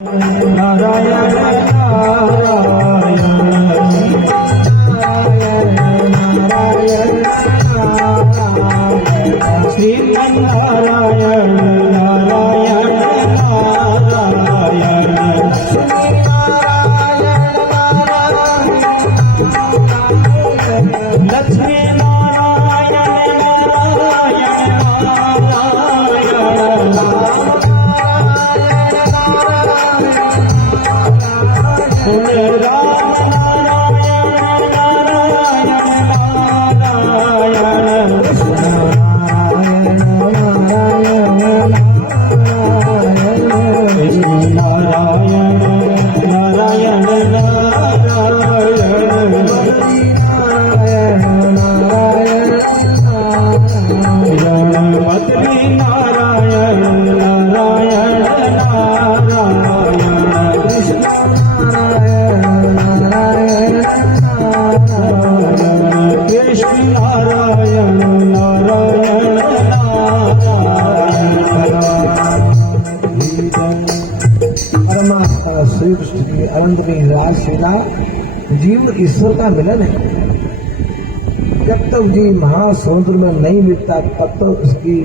नारायण नारायण नारायण श्री नारायण नारायण नारायण लक्ष्मी नारायण श्री कृष्ण की अनंत की रासलीला जीव ईश्वर का मिलन है। जब तक जीव महासमुद्र में नहीं मिलता तब तक उसकी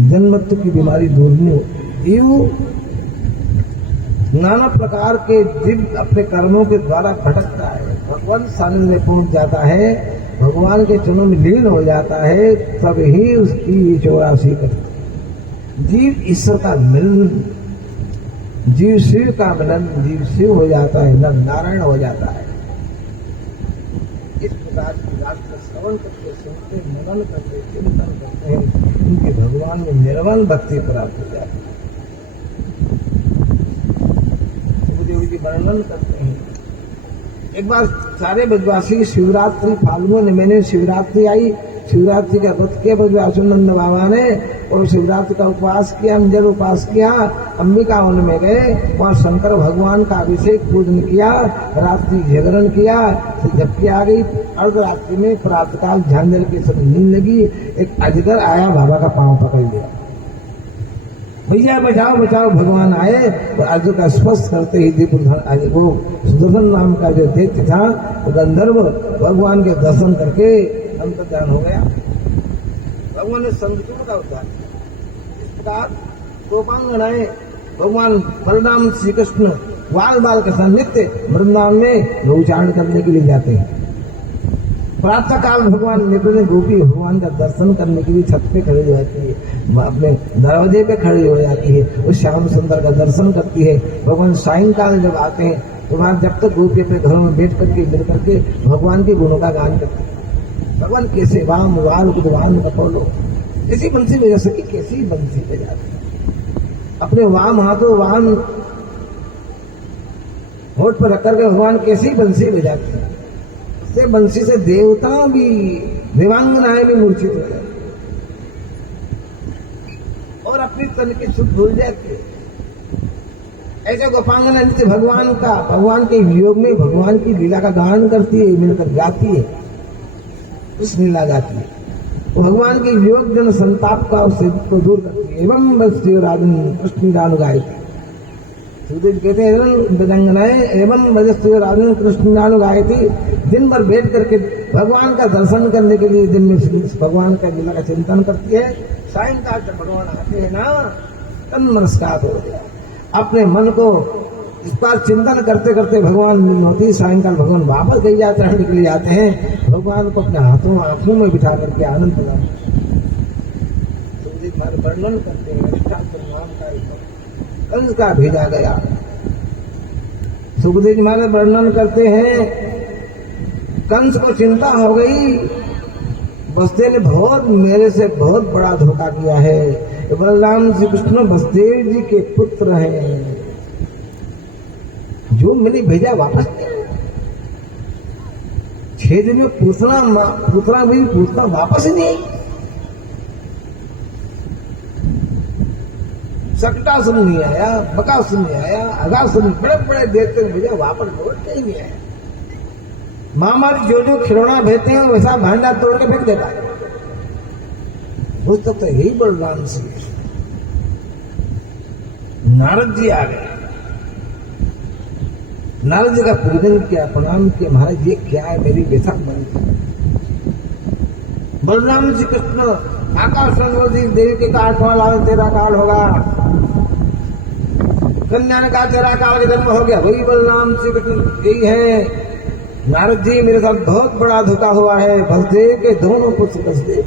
जन्मत्व की बीमारी दूर नहीं होती। जीव नाना प्रकार के जीव अपने कर्मों के द्वारा भटकता है, भगवान सानिध्य में पहुंच जाता है, भगवान के चरणों में लीन हो जाता है, तब ही उसकी चौरासी करती। जीव ईश्वर का मिलन, जीव शिव का मिलन, जीव शिव हो जाता है, नर नारायण हो जाता है। इस प्रकार की राष्ट्र श्रवण करके सुनते, मनन करते, चिंतन करते हैं, उनके भगवान में निर्मल भक्ति प्राप्त हो जाती है। शिवदेव जी वर्णन करते हैं। एक बार सारे ब्रजवासी शिवरात्रि फाल्गुन महीने शिवरात्रि आई, शिवरात्रि का व्रत किया ब्रजवासुनंद बाबा ने और शिवरात्रि का उपवास किया, निरंतर उपवास किया। अंबिका वन में गए, वहाँ शंकर भगवान का अभिषेक पूजन किया, रात्रि जागरण किया, झपकी आ गई। अर्धरात्रि में प्रातःकाल झांझर की सब नींद लगी, एक अजगर आया, बाबा का पांव पकड़ लिया। भैया बचाओ बचाओ, भगवान आए और अजगर का स्पर्श करते ही वो सुदर्शन नाम का जो दैत्य था वो गंधर्व भगवान के दर्शन करके अंतर्धान हो गया। भगवान ने संतचूड़ का उद्धार किया। इस प्रकार गोपांगनाएं भगवान बलराम श्री कृष्ण बाल बाल के साथ नित्य वृंदावन में गौचारण करने के लिए जाते हैं। प्रातः काल भगवान नित्य गोपी भगवान का दर्शन करने के लिए छत पे खड़ी हो जाती है, अपने दरवाजे पे खड़ी हो जाती है, उस श्याम सुंदर का दर्शन करती है। भगवान सायंकाल जब आते हैं तो वहां जब तक गोपी अपने घरों में बैठ करके मिल करके भगवान के गुणों का गान करते हैं। भगवान कैसे वाम वाल उद्वान कपोलो, कैसी बंसी बजा सकी, कैसी बंसी बजाते अपने वाम हाथों वाम होठ पर रख करके भगवान कैसी बंसी बजाते हैं। उससे बंसी से देवता भी, देवांगनाएं भी मूर्छित हो जाती और अपनी तन की सुख भूल जाती है। ऐसे गोपांगना नित्य भगवान का, भगवान के वियोग में भगवान की लीला का गान करती है, मिलकर गाती है, उस लीला गाती है। भगवान के वियोग जन संताप का उससे को दूर करती है। एवं बजस्त्रियोराजन कृष्ण गान गायती। सुखदेव कहते हैं बजंगनाएं एवं बजस्त्रियोराजन कृष्ण गान गायती। दिन भर बैठ करके भगवान का दर्शन करने के लिए दिन में भगवान का लीला का चिंतन करती है। सायंकाल जब भगवान आते हैं ना, तन नमस्कार हो गया। अपने मन को इस बार चिंतन करते करते भगवान मिलन होती। सायंकाल भगवान वापस गई चढ़ने के लिए आते हैं, भगवान को अपने हाथों आंखों में बिठा करके आनंद प्रदान वर्णन करते हैं। नाम का कंस का भेजा गया। सुखदेव जी महाराज वर्णन करते हैं, कंस को चिंता हो गई, बसदेव ने बहुत मेरे से बहुत बड़ा धोखा किया है। बलराम श्री कृष्ण बसदेव जी के पुत्र हैं, जो मैंने भेजा वापस किया। 6 दिन में पूछना वापस ही नहीं। सकटासुर नहीं आया, बकासुर नहीं आया, अगासुर बड़े बड़े देते भेजा, वापस लौट के ही नहीं आया। महामारी जो जो खिलौना भेजते हैं वैसा भांडा तोड़ के फेंक देता है। उस तक तो यही बलराम श्री कृष्ण। नारद जी आ गए, नारद जी का पूजन किया, प्रणाम किया, महाराज ये क्या है, मेरी व्यथा मन। बलराम जी कृष्ण आकाश देवी के का 8वां लाल तेरा काल होगा, कन्या ने कहा तेरा काल का जन्म हो गया, वही बलराम श्री कृष्ण यही है। नारद जी मेरे साथ बहुत बड़ा धोखा हुआ है, बसदेव के दोनों पुत्र बसदेव।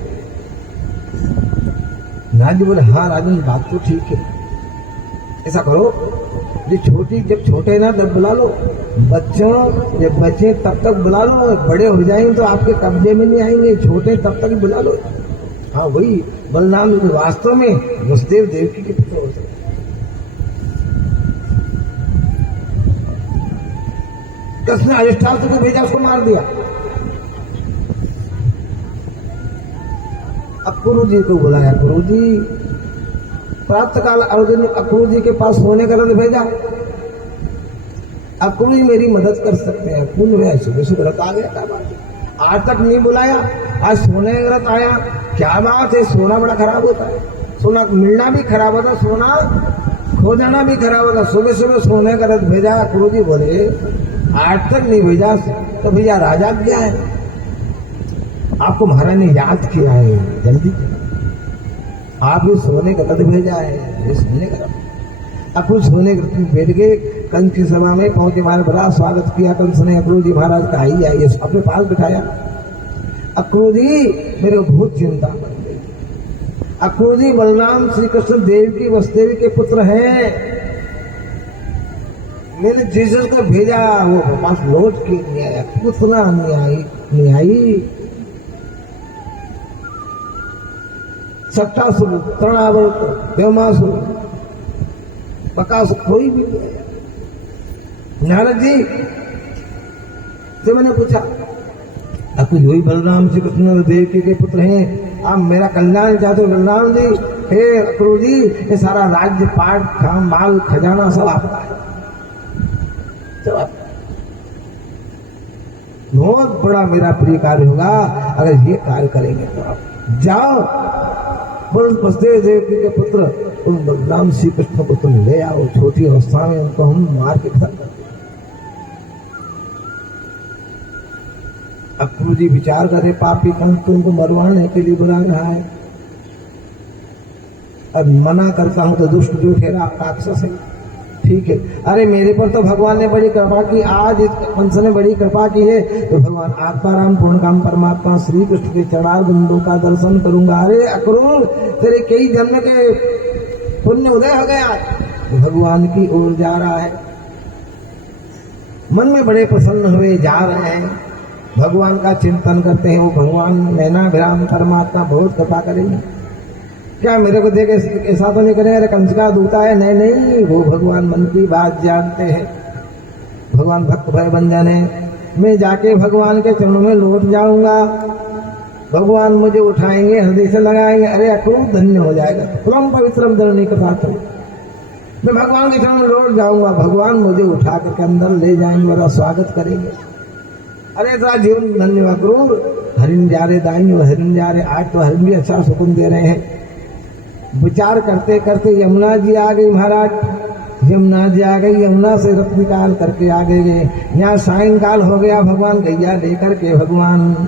नारद जी बोले हाँ राजन बात तो ठीक है, ऐसा करो जब छोटे ना तब बुला लो, बच्चों जब बच्चे तब तक बुला लो, बड़े हो जाएंगे तो आपके कब्जे में नहीं आएंगे, छोटे तब तक बुला लो। हाँ वही बलराम जी वास्तव में वसुदेव देवकी के पुत्र होते। कृष्ण अरिष्टास्त्र को भेजा, उसको मार दिया। अक्रूर जी को बुलाया, गुरु जी प्रातः काल अर्जुन अक्रूर जी के पास सोने का रथ भेजा, अक्रूर जी मेरी मदद कर सकते हैं। पुण्य सुबह सुबह रथ आ गया, क्या बात है, आज तक नहीं बुलाया, आज सोने का रथ आया, क्या बात है। सोना बड़ा खराब होता है, सोना मिलना भी खराब होता, सोना खो जाना भी खराब होता। सुबह सुबह सोने का रथ भेजा। अक्रूर जी बोले आज तक नहीं भेजा तो भैया राजा क्या है, आपको महाराज ने याद किया है, जल्दी आप ये सोने का रथ भेजा है, ये सोने का रथ। अक्रूर सोने के रथ में बैठ गए, कंस की सभा में पहुंचे, महाराज बड़ा स्वागत किया कंस ने। अक्रूर जी महाराज का ही आइए, अपने पास बिठाया। अक्रूर जी मेरे को बहुत चिंता बन गई। अक्रूर जी बलराम श्री कृष्ण देव की वसुदेव के पुत्र हैं, मैंने जीसस को भेजा, वो वापस लौट के नहीं आया, पुतना नहीं आई। सट्टासुर, तृणावर्त, व्योमासुर, बकासुर, कोई भी नहीं आया। नारद जी से मैंने पूछा आपको जो ही बलराम श्री कृष्ण देवकी के पुत्र हैं, आप मेरा कल्याण चाहते हो बलराम जी। हे अक्रूर जी ये सारा राज्य पाठ काम माल खजाना सब आपका है, बहुत बड़ा मेरा प्रिय कार्य होगा अगर ये कार्य करेंगे तो आप जाओ, वसुदेव देवकी के पुत्र उन बलराम श्री कृष्ण को तुम ले आओ, छोटी अवस्था में उनको हम मार के खत्म कर। अक्रूर जी विचार करे पापी कंस तुमको मरवाने के लिए बुला रहा है, अब मना करता हूं तो दुष्ट जो ठहरा राक्षस है, ठीक है। अरे मेरे पर तो भगवान ने बड़ी कृपा की, आज इस कंस ने बड़ी कृपा की है तो भगवान आत्माराम पूर्णकाम परमात्मा श्री कृष्ण के चढ़ार बिंदु का दर्शन करूंगा। अरे अक्रूर तेरे कई जन्म के पुण्य उदय हो गया, भगवान की ओर जा रहा है। मन में बड़े प्रसन्न हुए, जा रहे हैं, भगवान का चिंतन करते हैं। वो भगवान नैना विराम परमात्मा बहुत कृपा करेंगे, क्या मेरे को देख ऐसा तो नहीं करेंगे अरे कंस का दूता है, नहीं नहीं, वो भगवान मन की बात जानते हैं। भगवान भक्त भय बंधन है, मैं जाके भगवान के चरणों में लौट जाऊंगा, भगवान मुझे उठाएंगे, हृदय से लगाएंगे, अरे अक्रूर धन्य हो जाएगा। तुरम पवित्रम दरणी के पात्र मैं भगवान के चरणों में लौट जाऊंगा, भगवान मुझे उठा करके अंदर ले जाएंगे, मेरा स्वागत करेंगे। अरे तेरा जीवन धन्य हुआ अक्रूर, हरिण जा रहे दाई और हरिण जा रहे, आज तो हरिण भी अच्छा सुकून दे रहे हैं। विचार करते करते यमुना जी आ गई महाराज, यमुना जी आ गई, यमुना से रथ निकाल करके आगे गए। यहाँ सायंकाल हो गया, भगवान गैया लेकर के भगवान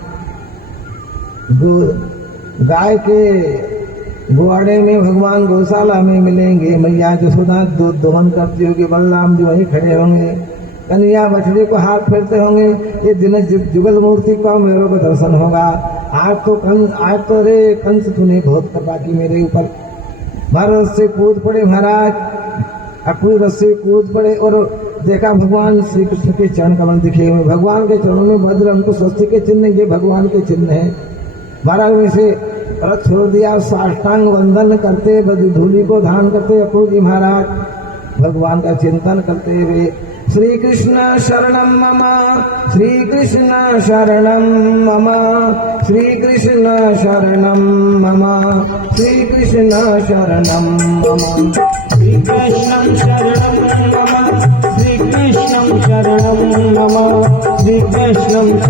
गाय के गुआड़े में भगवान गौशाला में मिलेंगे। मैया जसोदा दूध दोहन करती होगी, बलराम जी वहीं खड़े होंगे, कन्हैया बछड़े को हाथ फेरते होंगे। ये दिन जुगल मूर्ति का मेरे को दर्शन होगा। आज तो रे कंस तूने बहुत कृपा की मेरे ऊपर, महाराज से कूद पड़े महाराज, अक्रूर से कूद पड़े और देखा भगवान श्री कृष्ण के चरण कमल दिखे हुए, भगवान के चरणों में वज्र हमको स्वस्ति के चिन्ह, ये भगवान के चिन्ह है। महाराज में से रथ छोड़ दिया, साष्टांग वंदन करते, धूलि को धारण करते अक्रूर जी महाराज भगवान का चिंतन करते हुए श्री कृष्ण शरणम मम, श्री कृष्ण शरणम मम, श्री कृष्ण शरणम मम, श्री कृष्ण शरणम मम, श्री कृष्ण शरणम मम, श्री कृष्ण शरणम मम, श्री कृष्ण